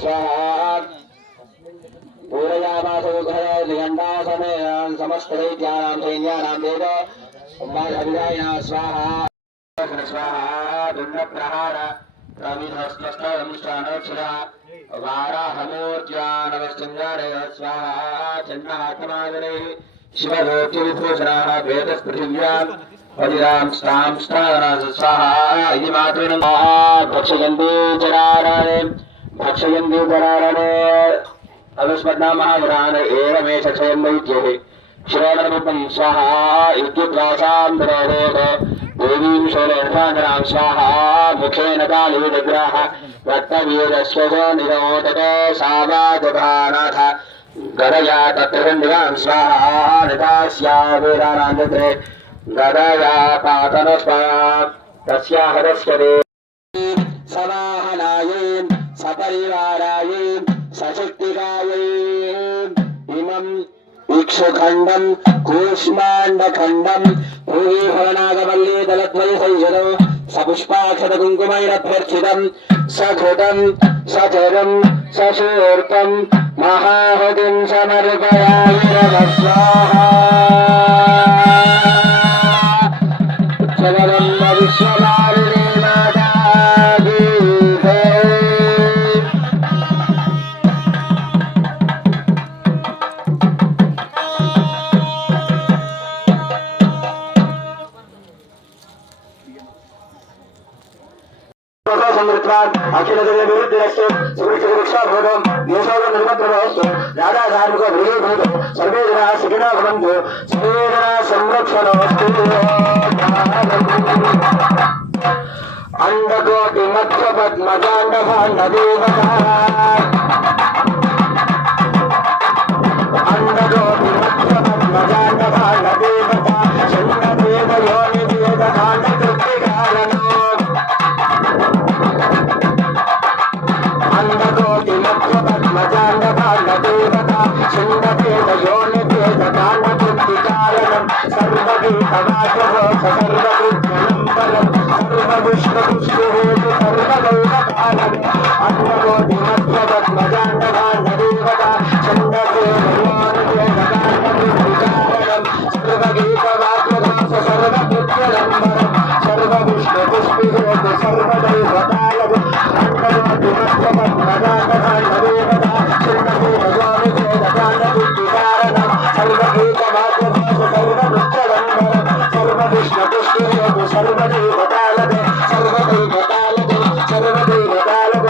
स्वाहा पूरयामास निगंडासमेन समस्त दैत्यानां सैन्यानां देव उम्माधविदायिना स्वाहा स्वाहा दुर्नप्रहार रविधस्तस्तमुष्टानोक्षरः वाराहमूर्त्यानवश्चन्द्रारय स्वाहा चन्नात्मादनैः शिवलोक्यविभूषणाः वेदस्पृथिव्यां वदिरां स्तां स्तावराज स्वाहा इति मातॄन् भक्षयन्ति जरारणे अविस्मृतामहागुरान् एवमे चक्षयन् दैत्यैः श्रोणरूपं स्वाहा इत्युद्वासां विरोधोः देवीं शूलेर्भागरां स्वाहा मुखेन कालीविग्रह रक्तवीरश्वज निरोधक सावादभानाथ गदया तत्त्वसन्धिवां स्वाहा नितास्या वेदानान्तरे गदया पातनस्वाहा तस्याः दस्यते सवाहनायै सपरिवारायै सशक्तिकायै इमम् इक्षुखण्डं कूष्माण्डखण्डं भूमिभवनागवल्ली दलद्वय संयुतौ सपुष्पाक्षतकुङ्कुमैरभ्यर्चितं सघृतं सचरं सशूर्पं महाहुतिं समर्पयामि नमः स्वाहा चरणं विश्वमालिनी माता अखिल विरुद्धस्तु सुवृक्षवृक्षाभूतं देशोगं निर्मत्रवस्तु राधा धार्मिक भूतो सर्वे जनाः सुखिनः भवन्तु सर्वे जनाः संरक्षणमस्तु अंडकोटि मत्स्य पद्मजाण्डभाण्डदेवता अंडकोटि मत्स्य पद्मजाण्डभाण्डदेवता चण्डदेवयोनिदेवताण्डकृत्तिकारणो अंडकोटि मत्स्य पद्मजाण्डभाण्डदेवता चण्डदेवयोनिदेवताण्डकृत्तिकारणं सर्वगीतवाचः सर्वकृत्यनम्बरं सर्वविष्णुपुष्टिहेतु सर्वदैवपालम् अंडकोटि मत्स्य पद्मजाण्डभाण्डदेवता चण्डदेवयोनिदेवताण्डकृत्तिकारणं सर्वगीतवाचः सर्वकृत्यनम्बरं सर्वविष्णुपुष्टिहेतु सर्वदैवपालम् अंडकोटि मत्स्य पद्मजाण्डभाण्डदेवता चण्डदेवयोनिदेवताण्डकृत्तिकारणं सर्वगीतवाचः सर्वकृत्यनम्बरं सर्वविष्णुपुष्टिहेतु सर्वदैवपालम् सर्वदैवपालम् सर्वदैवपालम्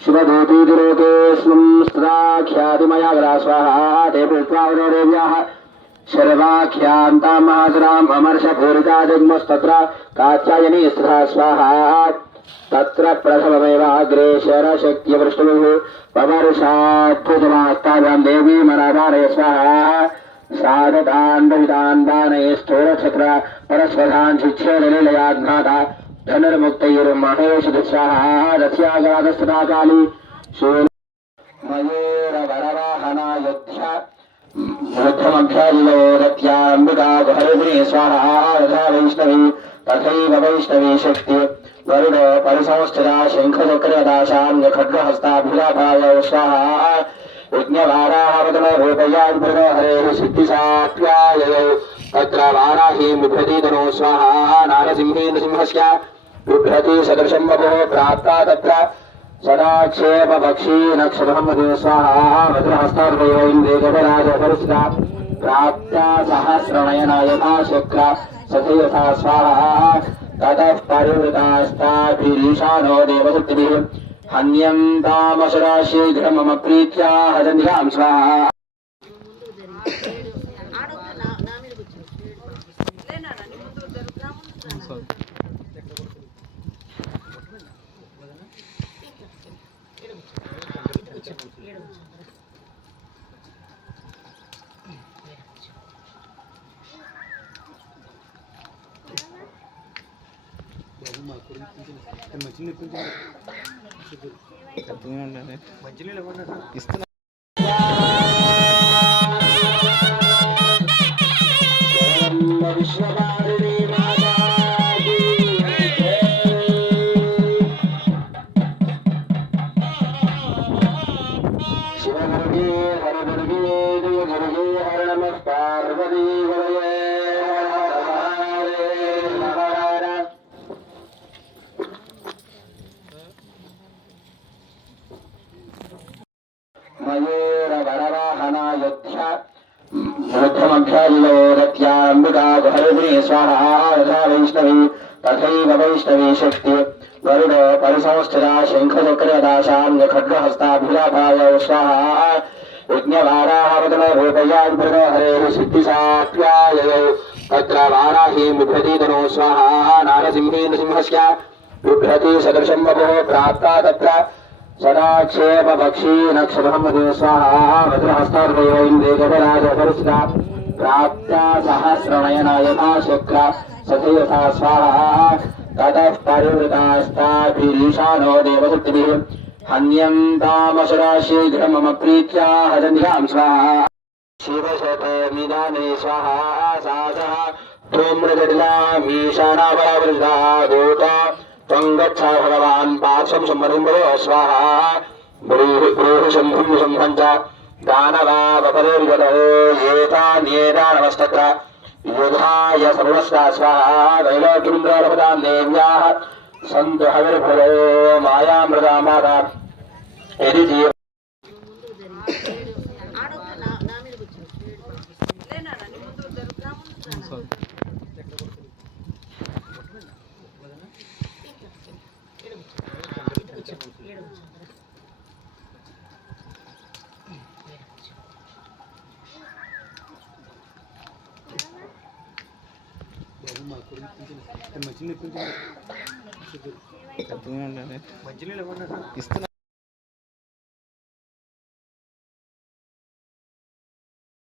शिवदूती दुरोते स्त्राख्यातिमया स्वाहा ते पुष्पावरोदेव्याः शर्वाख्यान्तां महासुराम् अमर्षपूरिता जग्मस्तत्र कात्यायनी स्थिता स्वाहा तत्र प्रथममेवाग्रे शरशक्त्यवृष्टुः पवर्षाद्भुतमास्ताभ्यां देवी मनादानय स्वाहा साधताण्डविताण्डानये स्थूलछत्र परस्वधान् शिच्छेदलीलयाघ्नाता धनुर्मुक्तैर्महेशुस्वाहा रस्यागाधस्था काली मयूरवरवाहना युद्ध्या युद्धमभ्यालिलोरत्याम्बिका हरिणी स्वाहा रथा वैष्णवी तथैव वैष्णवी शक्ति वरुणो परिसंस्थिता शङ्खचक्रदाशान्य खड्गहस्ताभिलापाय स्वाहा यज्ञवाराहवदनरूपयाद्भृतो हरेः सिद्धिसात्याययौ तत्र वाराही बिभ्रती तनो स्वाहा नारसिंहेन सिंहस्य बिभ्रती सदृशं वपुः प्राप्ता तत्र सदाक्षेप पक्षी नक्षत्रं स्वाहा वज्रहस्ताद्वयो इन्द्रे गजराजपरिस्थिता प्राप्ता सहस्रनयना यथा शक्र सथयथा स्वाहा ततः परिवृतास्ताभिरीशानो देवशक्तिभिः हन्यन्तामशरा शीघ्रं मम प्रीत्या हजन्यां स्वाहा ఇస్తున్నా విశ్వవారిణి మాతాకి శివగురుగే హరగురుగే గురుగే హర నమ పార్వతీ గురవే మయూర వరవాహనాయోధ్య बुद्धमभ्यादिलोरत्याम्बिका हरिणे स्वाहा यथा वैष्णवी तथैव वैष्णवी शक्ति गरुडो परिसंस्थिता शङ्खचक्रदाशान्य खड्गहस्ताभिलापाय स्वाहा यज्ञवाराहवदनो रूपयाद्भृतो हरेः सिद्धिसात्याययौ तत्र वाराही बिभ्रतीतनो स्वाहा नारसिंहेन सिंहस्य बिभ्रति सदृशं वपुः प्राप्ता तत्र सदाक्षेप पक्षी नक्षत्रमदे स्वाहा वज्रहस्तार्वयोन्द्रेगराजपरिस्थिता प्राप्ता सहस्रनयना यथा शुक्र सथयथा स्वाहा ततः परिवृतास्ताभिरीशानो देवशक्तिभिः हन्यन्तामसुरा शीघ्रं मम प्रीत्या हजन्यां स्वाहा शिवशतमिदाने स्वाहा सासः धूम्रजटिलामीशानाबलावृता दूता त्वङ्गच्छा भगवान् पार्श्वं सम्मरिम्बो स्वाहा ब्रूहि शम्भुं शम्भं च दानवावपरिर्गतो एतान्येतानवस्तत्र युधाय सर्वस्वा स्वाहा दैलोकिन्द्रालपदां देव्याः सन्तु हविर्भरो मायामृता माता यदि जीव ఇస్తున్నా